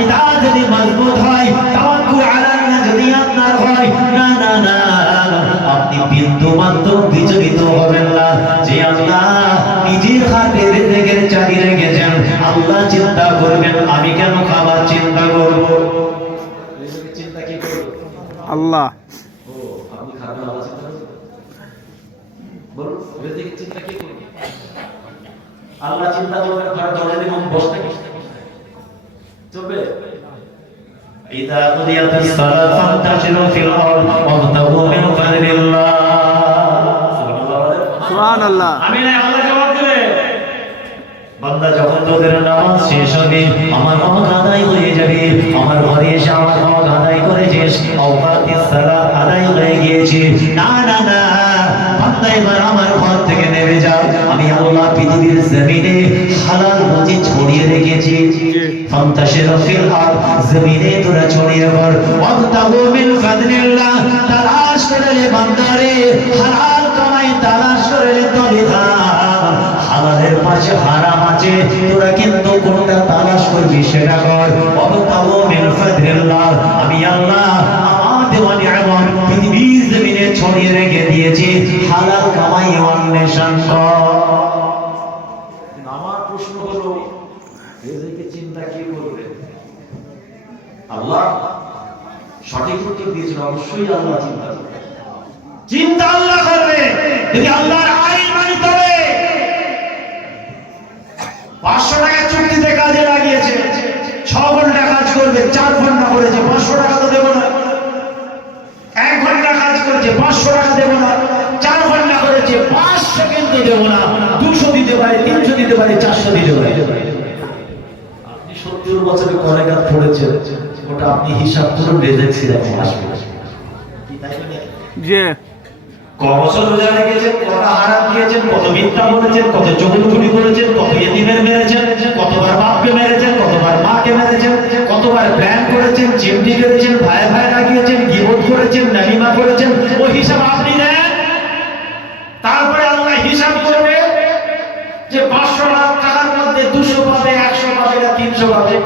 এটা যদি মজবুত হয় তাওয়াক্কুল আলাল্লাহ যদি আপনার হয় না না না আপনি বিন্দু মাত্র বিচলিত হবেন না। যে আল্লাহ নিজের হাতে রেজেকের চাবি রেখেছেন আল্লাহ চিন্তা করবেন আমি কেন খাবার চিন্তা করব? আল্লাহ। আল্লাহ চিন্তা করবেন ঘরে দরজা এবং বসে থাকি إذا قضيت الصلاة فانتشروا في الأرض وابتغوا من فضل الله সুবহান আল্লাহ আমি না আল্লাহ জবাব দেবে বান্দা যখন তোদের নামাজ শেষ হবে আমার হক আদায় হয়ে যাবে আমার ঘরে এসে আমার হক আদায় করেছিস আওকাতিস ছড়িয়ে রেখেছি। ফান্তাশির ফিল আরদ জমিনে তোরা ছড়িয়ে পড়। ওয়াবতাগু মিন ফাদলিল্লাহ তালাশ করে রে বান্দারে, হালাল কামাই তালাশ করে রে থাম। হালালের পাশে হারাম আছে, তোরা কিন্তু কোনটা তালাশ করবি সেটা কর। ওয়াবতাগু মিন ফাদলিল্লাহ, আমি আল্লাহ আমার দেওয়ানি এমন পৃথিবীর জমিনে ছড়িয়ে রেখে দিয়েছি। হালাল কামাই অন্বেষণ কর। রেজেকে চিন্তা কি করবে? আল্লাহ সঠিক দিয়েছিল অবশ্যই আল্লাহ চিন্তা করবে। চিন্তা আল্লাহ করবে, যদি আল্লাহর আইন পাঁচশো টাকা চুক্তিতে কাজে লাগিয়েছে, ছ ঘণ্টা কাজ করবে, চার ঘণ্টা করেছে, পাঁচশো টাকা তো দেবো না। এক ঘণ্টা কাজ করেছে, পাঁচশো টাকা দেবো না, চার ঘণ্টা করেছে, পাঁচশো কিন্তু দেবো না। দিতে পারি চারশো দিতে পারি। আপনি সত্তর বছরে কলেগাত পড়েছেন ওটা আপনি হিসাব করে বেঁধেছিলেন যে কত আরাম দিয়েছেন কত মিথ্যা বলেছেন কত জমি করেছেন কত মেরেছেন কতবার বাপকে মেরেছেন কতবার মেরেছেন কতবার করেছেন করেছেন ভাই ভাই লাগিয়েছেন গিবোধ করেছেন নালিমা বাজে একশো বাজে না তিনশো বাজে